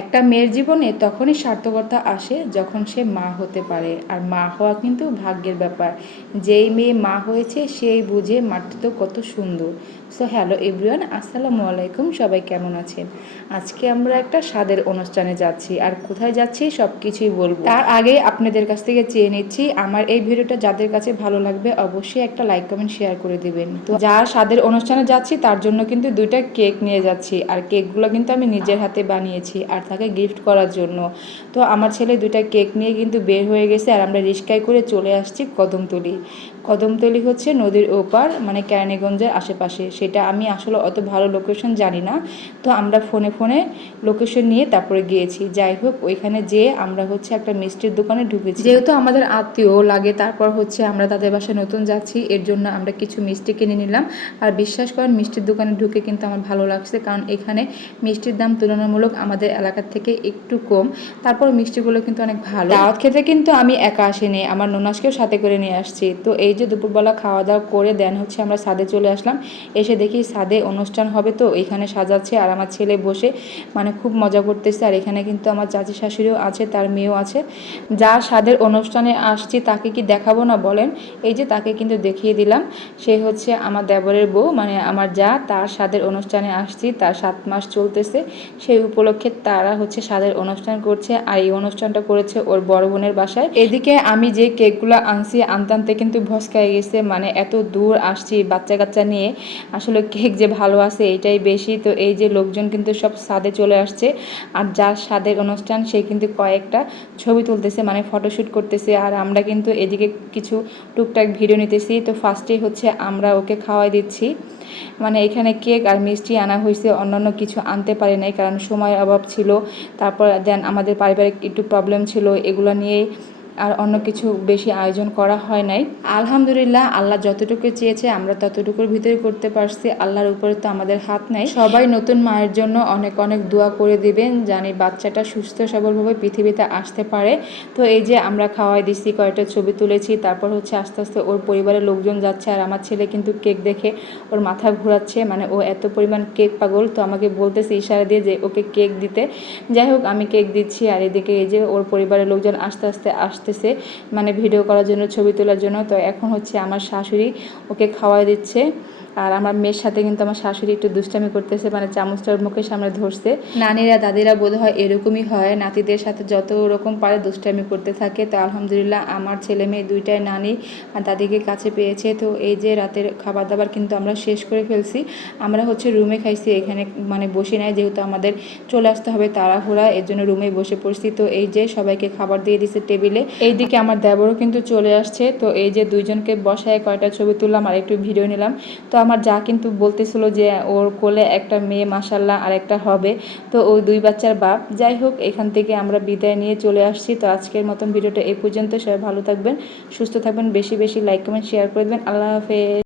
একটা মেয়ের জীবনে তখনই সার্থকতা আসে যখন সে মা হতে পারে। আর মা হওয়া কিন্তু ভাগ্যের ব্যাপার। যেই মেয়ে মা হয়েছে, সেই বুঝে মাটি তো কত সুন্দর। সো হ্যালো এভরিওয়ান আসসালামু আলাইকুম, সবাই কেমন আছেন? আজকে আমরা একটা স্বাদের অনুষ্ঠানে যাচ্ছি। আর কোথায় যাচ্ছি সব কিছুই বলব। তার আগে আপনাদের কাছ থেকে চেয়ে নিচ্ছি, আমার এই ভিডিওটা যাদের কাছে ভালো লাগবে অবশ্যই একটা লাইক কমেন্ট শেয়ার করে দিবেন। তো যা স্বাদের অনুষ্ঠানে যাচ্ছি, তার জন্য কিন্তু দুইটা কেক নিয়ে যাচ্ছি। আর কেকগুলো কিন্তু আমি নিজের হাতে বানিয়েছি। আর তাকে গিফট করার জন্য। তো আমার ছেলে দুইটা কেক নিয়ে কিন্তু বের হয়ে গেছে আর আমরা রিস্কায় করে চলে আসছি কদমতলি। কদমতলি হচ্ছে নদীর ওপার মানে কেরানীগঞ্জের আশেপাশে। সেটা আমি আসলে অত ভালো লোকেশন জানি না। তো আমরা ফোনে ফোনে লোকেশন নিয়ে তারপরে গিয়েছি। যাই হোক ওইখানে যেয়ে আমরা হচ্ছে একটা মিষ্টির দোকানে ঢুকেছি। যেহেতু আমাদের আত্মীয় লাগে তারপর হচ্ছে আমরা তাদের বাসায় নতুন যাচ্ছি এর জন্য আমরা কিছু মিষ্টি কিনে নিলাম। আর বিশ্বাস করেন মিষ্টির দোকানে ঢুকে কিন্তু আমার ভালো লাগছে কারণ এখানে মিষ্টির দাম তুলনামূলক আমাদের এলাকার থেকে একটু কম। তারপর মিষ্টিগুলো কিন্তু অনেক ভালো। দাওয়াত খেতে কিন্তু আমি একা আসিনি আমার ননাসকেও সাথে করে নিয়ে আসছি। তো এই যে দুপুরবেলা খাওয়া দাওয়া করে দেন হচ্ছে আমরা সাদে চলে আসলাম। এসে দেখি সাদে অনুষ্ঠান হবে তো, এখানে সাজাচ্ছে আর আমার ছেলে বসে মানে খুব মজা করতেছে। আর এখানে কিন্তু আমার চাচি শাশুড়িও আছে, তার মেয়েও আছে। যার স্বাদের অনুষ্ঠানে আসছি তাকে কি দেখাবো না বলেন? এই যে তাকে কিন্তু দেখিয়ে দিলাম। সে হচ্ছে আমার দেবরের বউ মানে আমার যা, তার স্বাদের অনুষ্ঠানে আসছি, তার সাত মাস চলতেছে। সেই উপলক্ষে তারা হচ্ছে স্বাদের অনুষ্ঠান করছে আর এই অনুষ্ঠানটা করেছে ওর বড় বোনের বাসায়। এদিকে আমি যে কেকগুলো আনছি, আনতে আনতে কিন্তু ভস্কায় গেছে মানে এত দূর আসছি বাচ্চা কাচ্চা নিয়ে, আসলে কেক যে ভালো আছে এটাই বেশি। তো এই যে লোকজন কিন্তু সব স্বাদে চলে আসছে আর যার স্বাদের অনুষ্ঠান সে কিন্তু কয়েকটা ছবি তুলতেছে মানে ফটোশ্যুট করতেছে। আর আমরা কিন্তু এদিকে কিছু টুকটাক ভিডিও নিতেছি। তো ফার্স্টেই হচ্ছে আমরা ওকে খাওয়াই দিচ্ছি। মানে এখানে কেক আর মিষ্টি আনা হয়েছে, অন্যান্য কিছু আনতে পারি নাই কারণ সময়ের অভাব ছিল। তারপর দেন আমাদের পারিবারিক একটু প্রবলেম ছিল, এগুলো নিয়েই আর অন্য কিছু বেশি আয়োজন করা হয় নাই। আলহামদুলিল্লাহ, আল্লাহ যতটুকু চেয়েছে, আমরা ততটুকুর ভিতরে করতে পারছি। আল্লাহর উপরে তো আমাদের হাত নাই। সবাই নতুন মায়ের জন্য অনেক অনেক দোয়া করে দিবেন, জানি বাচ্চাটা সুস্থ, সবলভাবে পৃথিবীতে আসতে পারে। তো এই যে আমরা খাওয়াই দিছি, কয়েকটা ছবি তুলেছি, তারপর হচ্ছে আস্তে আস্তে ওর পরিবারের লোকজন যাচ্ছে আর আমার ছেলে কিন্তু কেক দেখে ওর মাথা ঘোরাচ্ছে। মানে ও এত পরিমাণ কেক পাগল, তো আমাকে বলতেছে ইশারা দিয়ে যে ওকে কেক দিতে। যাই হোক, আমি কেক দিচ্ছি আর এদিকে এই যে ওর পরিবারের লোকজন আস্তে আস্তে আসতেছে মানে ভিডিও করার জন্য, ছবি তোলার জন্য। তো এখন হচ্ছে আমার শাশুড়ি ওকে খাওয়াই দিচ্ছে। আর আমার মেয়ের সাথে কিন্তু আমার শাশুড়ি একটু দুষ্টামি করতেছে মানে চামচটার মুখের সামনে ধরছে। নানিরা, দাদিরা বোধ হয় এরকমই হয়। নাতিদের সাথে যত রকম পারে দুষ্টামি করতে থাকে। তো আলহামদুলিল্লাহ আমার ছেলে মেয়ে দুইটাই নানি আর দাদিকে কাছে পেয়েছে। তো এই যে রাতের খাবার দাবার কিন্তু আমরা শেষ করে ফেলছি। আমরা হচ্ছে রুমে খাইছি, এখানে মানে বসে নাই। যেহেতু আমাদের চলে আসতে হবে তাড়াহুড়া, এর জন্য রুমে বসে পড়ছি। তো এই যে সবাইকে খাবার দিয়ে দিছে টেবিলে। এইদিকে আমার দেবরও কিন্তু চলে আসছে। তো এই যে দুইজনকে বসায় কয়টা ছবি তুললাম আর একটু ভিডিও নিলাম। তো আমার যা কিন্তু বলতেছিল যে ওর কোলে একটা মেয়ে মাসাল্লাহ আর একটা হবে। তো ওই দুই বাচ্চার বাপ। যাই হোক, এখান থেকে আমরা বিদায় নিয়ে চলে আসছি। তো আজকের মতন ভিডিওটা এ পর্যন্ত। সবাই ভালো থাকবেন, সুস্থ থাকবেন, বেশি বেশি লাইক কমেন্ট শেয়ার করে দেবেন। আল্লাহ হাফেজ।